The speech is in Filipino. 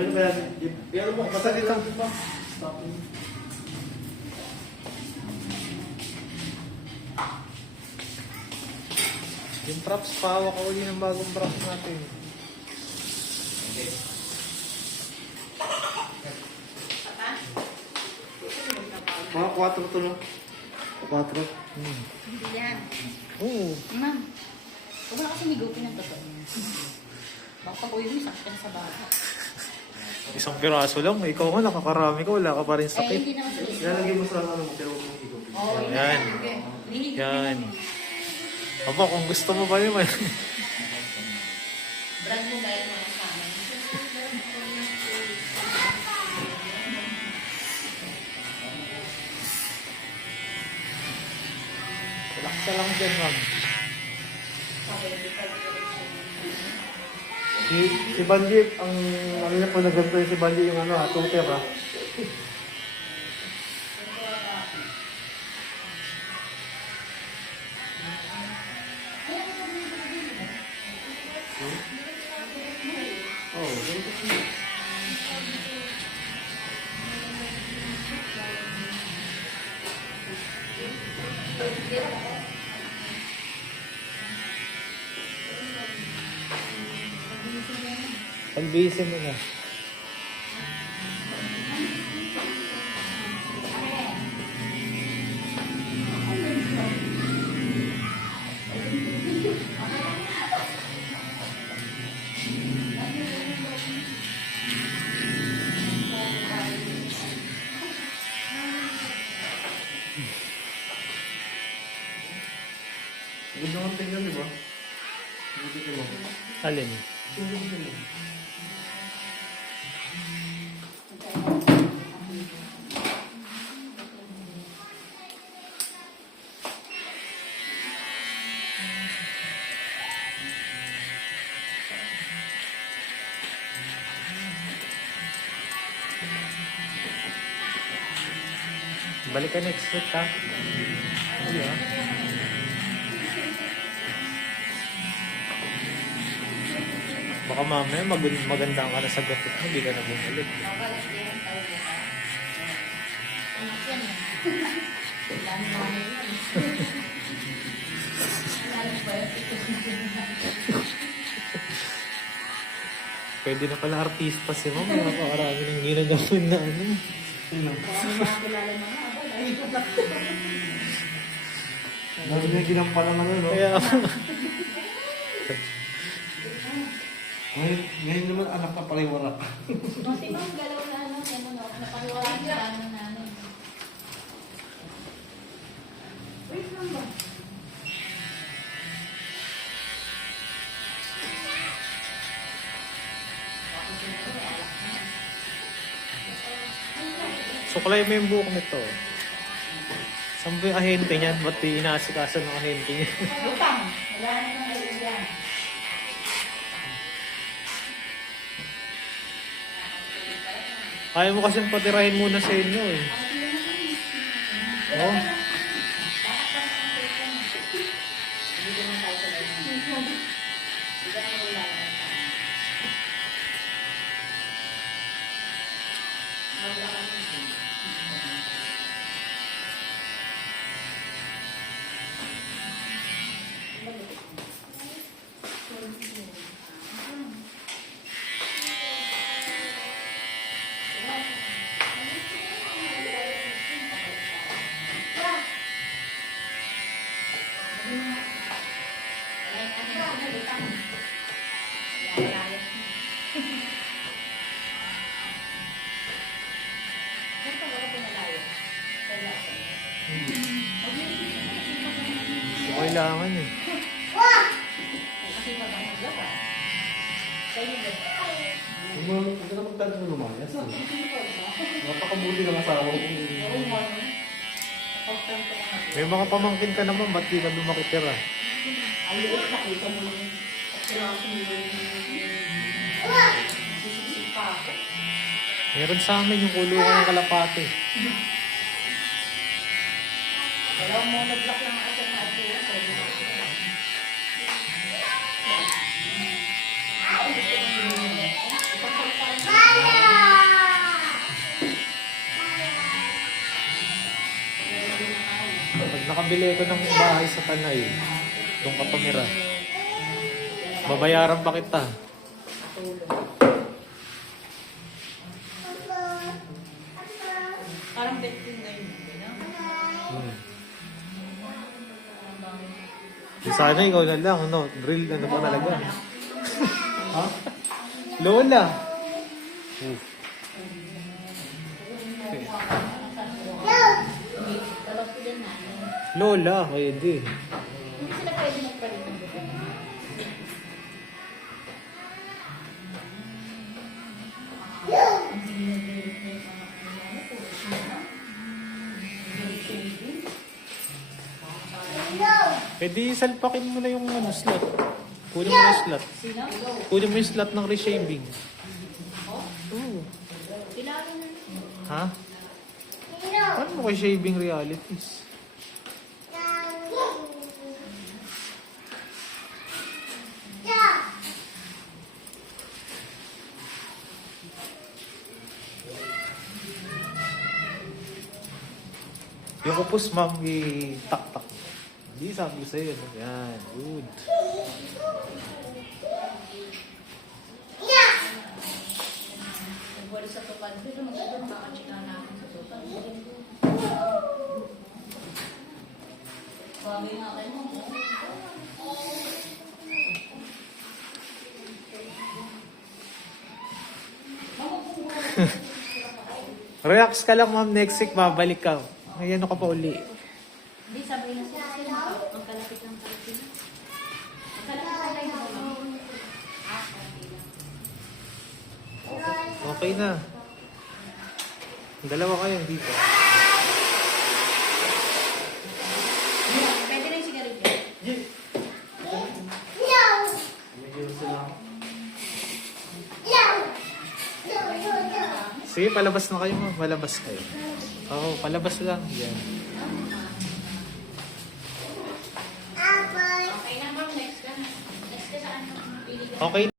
Ano ba yan? Pero mo, basta dito. Yung props, pahawak ko uli ng bagong props natin. Mga 4 to no? 4. Hindi yan. Oo. Ma'am, huwag na kasi migupin ang totoo. Baka pag uwi mo, sakit ka na sa bata. Isang piraso lang. Ikaw nga, nakakarami ka. Wala ka pa rin Eh, sakit. hindi naman sa Ilalagay mo sa ano mo, pero huwag mong higupin. Oo, yun Yan. Hinihigupin Yan. mo. Aba, kung gusto mo ba yun, Brand mo dahil mo sa amin. relax ka lang dyan, ma'am. Si Banji, ang ano niya po nagganto yung si Banji yung ano tutor ha. Oh, Pag-busy mo na. good naman tingnan, di ba? Buti mo. Alin? Balik ka next week, ha? Hindi, ha? Baka mamaya maganda ka na sa gatot mo, hindi ka na bumalik. Makalas din ang tao mo ka. Anak yan eh. Dami naman yan. Alam ba yun? Pwede na pala artista si ma'am. Napakarami ng ginagawin na ano. Kung ano makakilala mo nga, aba, dahil ko lang. Dami niya ginampalan ano, no? Kaya, Ngayon naman anak na pala yung warak. Kasi ma'am, galaw na ano, yan ano, napaliwala na ano na ano. Wait lang ba? suklay mo yung buhok nito. Saan ba yung ahente niyan? Ba't di inaasikaso ng ahente niya? Lutang. Wala na nang galaw yan. Kaya mo kasi patirahin muna sa inyo eh. Oh. Hindi naman tayo sa ganyan. Hindi ka naman wala na. Wala ka naman. Kailangan eh. Huwag ka na magtag mo lumayas. Napakabuti ng asawa ko. May mga pamangkin ka naman, ba't di ka lumakitira? Ayun, nakita mo yung sisip pa ako. Meron sa amin yung kulungan ng kalapate. Wala mo nag-block lang ako na ito. So, Nakabili ko ng bahay sa Tanay. Doon ka tumira. Babayaran pa kita. Parang bet din na yun. No? Di sana ikaw na lang, ano, drill ano pa talaga. Ha? Lola. Tawag ko din na. Lola, pwede. Hindi sila pwede magpalit ng buto. Pwede salpakin mo na yung ano, slot. Kunin mo yung slot. Sino? Kunin mo yung slot ng reshaving. Oo. Kailangan na. Ha? Paano mo kay shaving realities? Yung kupos, ma'am, i-tak-tak. Hindi, sabi ko sa'yo. Ano? Yan, good. Nagwari sa tupad. Pero magandang makachika natin sa tupad. Bagay nga kayo mo. Relax ka lang, ma'am. Next week, babalik ka. May ano ka pa uli. Hindi, sabay na sila. Ang kalapit ng kalapit na. Ang kalapit na tayo na lang. Ah, kalapit lang. Okay na. Dalawa kayo dito. Pwede na yung sigarilyo. Sige, palabas na kayo, ma'am. Palabas kayo. Oo, palabas lang. Yan. Okay na, ma'am. Next ka. Next ka saan? Pili ka. Okay